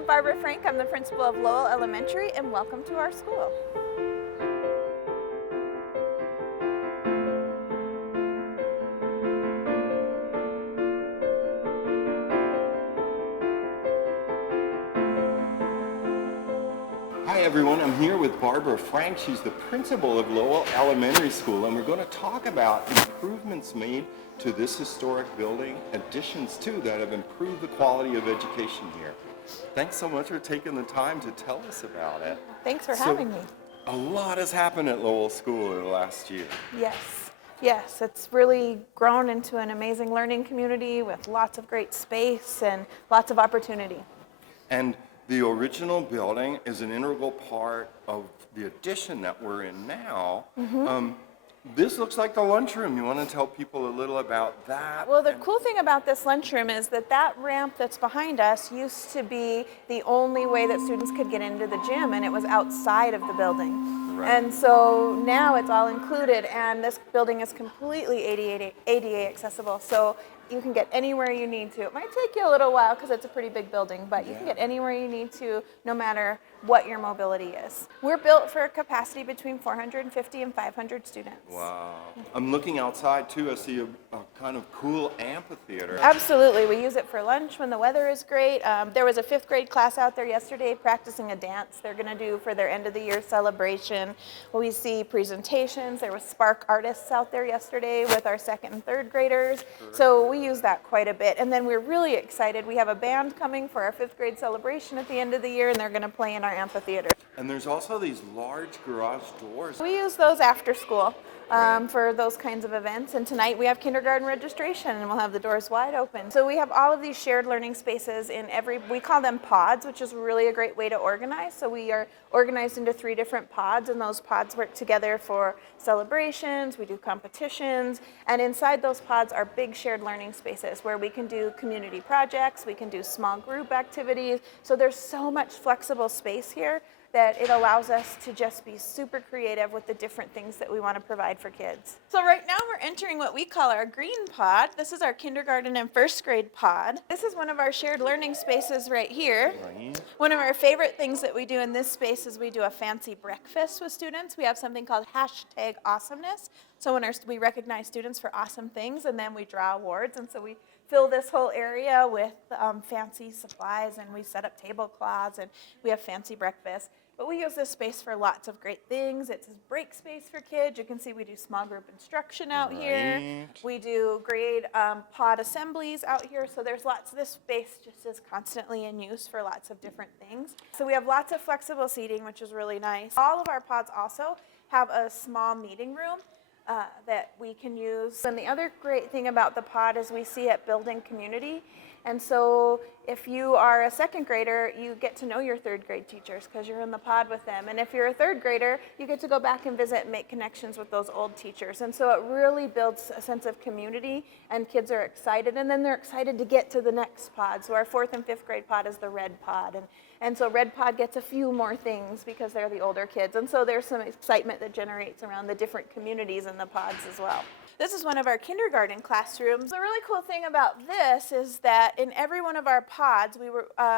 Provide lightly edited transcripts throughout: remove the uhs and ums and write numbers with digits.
I'm Barbara Frank. I'm the principal of Lowell Elementary, and welcome to our school. Hi everyone, I'm here with Barbara Frank. She's the principal of Lowell Elementary School, and we're going to talk about improvements made to this historic building, additions too that have improved the quality of education here. Thanks so much for taking the time to tell us about it. Thanks for having me. A lot has happened at Lowell School in the last year. Yes, it's really grown into an amazing learning community with lots of great space and lots of opportunity. And the original building is an integral part of the addition that we're in now. This looks like the lunchroom. You want to tell people a little about that? Well, the cool thing about this lunchroom is that ramp that's behind us used to be the only way that students could get into the gym, and it was outside of the building. Right. And so now it's all included, and this building is completely ADA accessible. So you can get anywhere you need to. It might take you a little while because it's a pretty big building, but you can get anywhere you need to, no matter what your mobility is. We're built for a capacity between 450 and 500 students. Wow. I'm looking outside too. I see a kind of cool amphitheater. Absolutely. We use it for lunch when the weather is great. There was a 5th grade class out there yesterday practicing a dance they're going to do for their end of the year celebration. We see presentations. There were Spark artists out there yesterday with our 2nd and 3rd graders. So we use that quite a bit. And then we're really excited. We have a band coming for our 5th grade celebration at the end of the year, and they're going to play in our amphitheater. And there's also these large garage doors. We use those after school for those kinds of events. And tonight we have kindergarten registration, and we'll have the doors wide open. So we have all of these shared learning spaces in we call them pods, which is really a great way to organize. So we are organized into 3 different pods, and those pods work together for celebrations, we do competitions, and inside those pods are big shared learning spaces where we can do community projects, we can do small group activities. So there's so much flexible space here that it allows us to just be super creative with the different things that we want to provide for kids. So right now we're entering what we call our green pod. This is our kindergarten and 1st grade pod. This is one of our shared learning spaces right here. Right. One of our favorite things that we do in this space is we do a fancy breakfast with students. We have something called #awesomeness. So when we recognize students for awesome things, and then we draw awards, and so we fill this whole area with fancy supplies, and we set up tablecloths, and we have fancy breakfast. But we use this space for lots of great things. It's a break space for kids. You can see we do small group instruction out here. We do grade pod assemblies out here. So there's lots of this space just is constantly in use for lots of different things. So we have lots of flexible seating, which is really nice. All of our pods also have a small meeting room that we can use. And the other great thing about the pod is we see it building community. And so if you are a 2nd grader, you get to know your 3rd grade teachers because you're in the pod with them. And if you're a 3rd grader, you get to go back and visit and make connections with those old teachers. And so it really builds a sense of community, and kids are excited. And then they're excited to get to the next pod. So our 4th and 5th grade pod is the red pod. And so red pod gets a few more things because they're the older kids. And so there's some excitement that generates around the different communities in the pods as well. This is one of our kindergarten classrooms. The really cool thing about this is that in every one of our pods,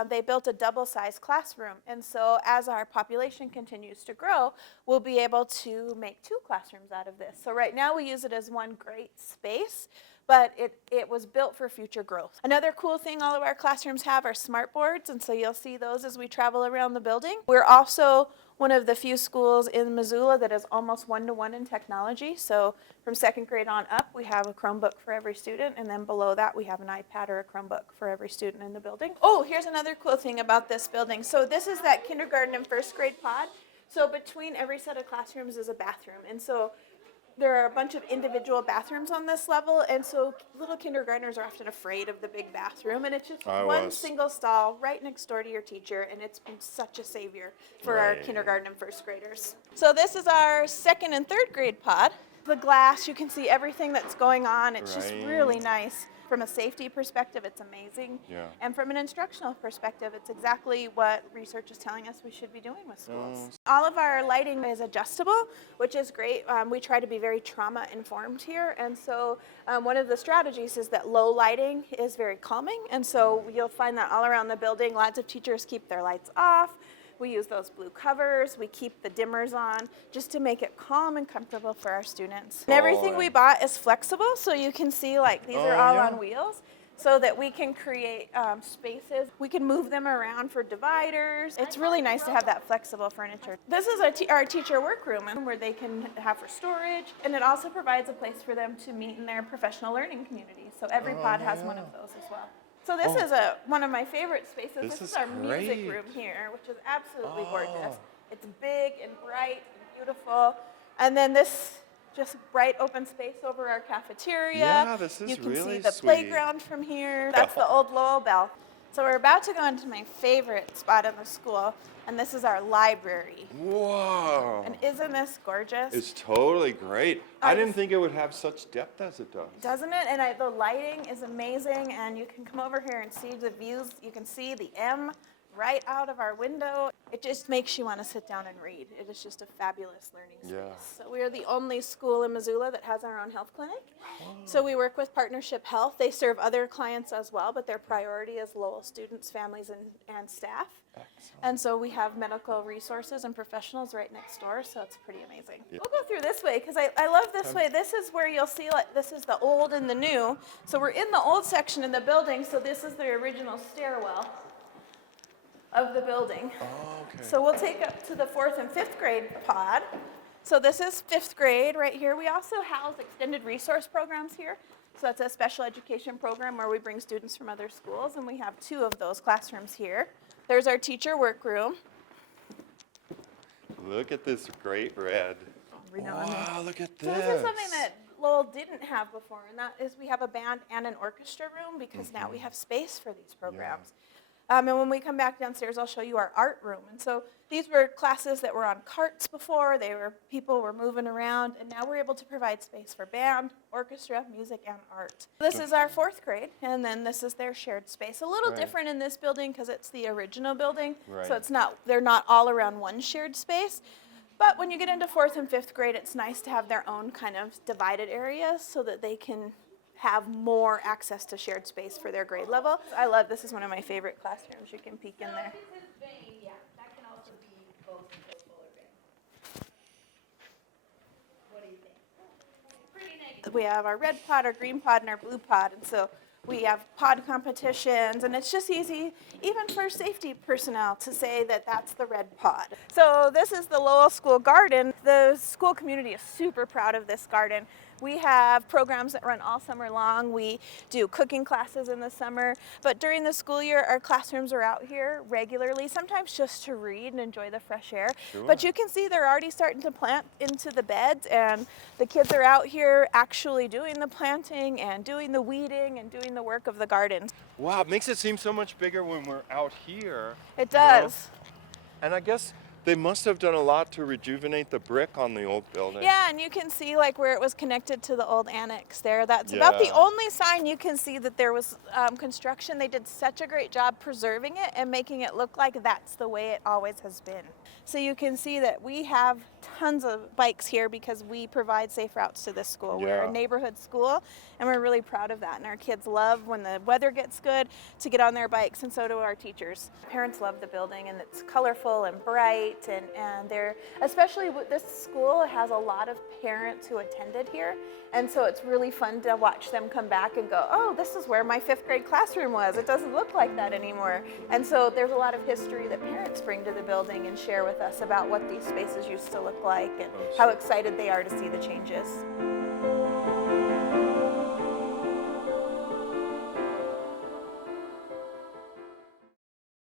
they built a double-sized classroom. And so as our population continues to grow, we'll be able to make 2 classrooms out of this. So right now we use it as one great space, but it was built for future growth. Another cool thing all of our classrooms have are smart boards, and so you'll see those as we travel around the building. We're also one of the few schools in Missoula that is almost 1-to-1 in technology. So from 2nd grade on up, we have a Chromebook for every student, and then below that, we have an iPad or a Chromebook for every student in the building. Oh, here's another cool thing about this building. So this is that kindergarten and 1st grade pod. So between every set of classrooms is a bathroom, and so there are a bunch of individual bathrooms on this level, and so little kindergartners are often afraid of the big bathroom, and it's just one single stall right next door to your teacher, and it's been such a savior for our kindergarten and 1st graders. So this is our 2nd and 3rd grade pod. The glass, you can see everything that's going on. It's just really nice From a safety perspective, it's amazing. Yeah. And from an instructional perspective, it's exactly what research is telling us we should be doing with schools. Oh. All of our lighting is adjustable, which is great. We try to be very trauma informed here. And so one of the strategies is that low lighting is very calming. And so you'll find that all around the building, lots of teachers keep their lights off. We use those blue covers. We keep the dimmers on just to make it calm and comfortable for our students. And everything we bought is flexible, so you can see like these are all on wheels, so that we can create spaces. We can move them around for dividers. It's really nice to have that flexible furniture. This is our teacher workroom where they can have for storage, and it also provides a place for them to meet in their professional learning community. So every pod has one of those as well. So this is one of my favorite spaces. This is our music room here, which is absolutely gorgeous. It's big and bright and beautiful. And then this just bright open space over our cafeteria. Yeah, this is you can really see the sweet. playground from here. That's the old Lowell bell. So we're about to go into my favorite spot in the school, and this is our library. Whoa. And isn't this gorgeous? It's totally great. I didn't think it would have such depth as it does. Doesn't it? And the lighting is amazing, and you can come over here and see the views. You can see the M right out of our window. It just makes you want to sit down and read. It is just a fabulous learning space. Yeah. So we are the only school in Missoula that has our own health clinic. So we work with Partnership Health. They serve other clients as well, but their priority is Lowell students, families, and staff. Excellent. And so we have medical resources and professionals right next door, so it's pretty amazing. We'll go through this way because I love this way. This is where you'll see, like, this is the old and the new. So we're in the old section in the building, so this is the original stairwell of the building. Oh, okay. So we'll take up to the 4th and 5th grade pod. So this is 5th grade right here. We also house extended resource programs here. So that's a special education program where we bring students from other schools, and we have 2 of those classrooms here. There's our teacher workroom. Look at this great red. Wow, look at this. So this is something that Lowell didn't have before, and that is we have a band and an orchestra room because now we have space for these programs. And when we come back downstairs, I'll show you our art room. And so these were classes that were on carts before. People were moving around, and now we're able to provide space for band, orchestra, music, and art. This is our 4th grade, and then this is their shared space. A little different in this building because it's the original building, so they're not all around one shared space. But when you get into 4th and 5th grade, it's nice to have their own kind of divided areas so that they can have more access to shared space for their grade level. I love, this is one of my favorite classrooms. You can peek in there. Yeah, that can also be both in coastal or bay. What do you think? Pretty negative. We have our red pod, our green pod, and our blue pod. And so we have pod competitions, and it's just easy, even for safety personnel, to say that that's the red pod. So this is the Lowell School Garden. The school community is super proud of this garden. We have programs that run all summer long. We do cooking classes in the summer, but during the school year, our classrooms are out here regularly, sometimes just to read and enjoy the fresh air. Sure. But you can see they're already starting to plant into the beds, and the kids are out here actually doing the planting and doing the weeding and doing the work of the garden. Wow, it makes it seem so much bigger when we're out here. It does. And I guess they must have done a lot to rejuvenate the brick on the old building. Yeah, and you can see like where it was connected to the old annex there. That's about the only sign you can see that there was construction. They did such a great job preserving it and making it look like that's the way it always has been. So you can see that we have tons of bikes here because we provide safe routes to this school. We're a neighborhood school, and we're really proud of that. And our kids love when the weather gets good to get on their bikes, and so do our teachers. Parents love the building, and it's colorful and bright, and they're, especially this school has a lot of parents who attended here, and so it's really fun to watch them come back and go, oh, this is where my 5th grade classroom was. It doesn't look like that anymore. And so there's a lot of history that parents bring to the building and share with us about what these spaces used to look like and how excited they are to see the changes.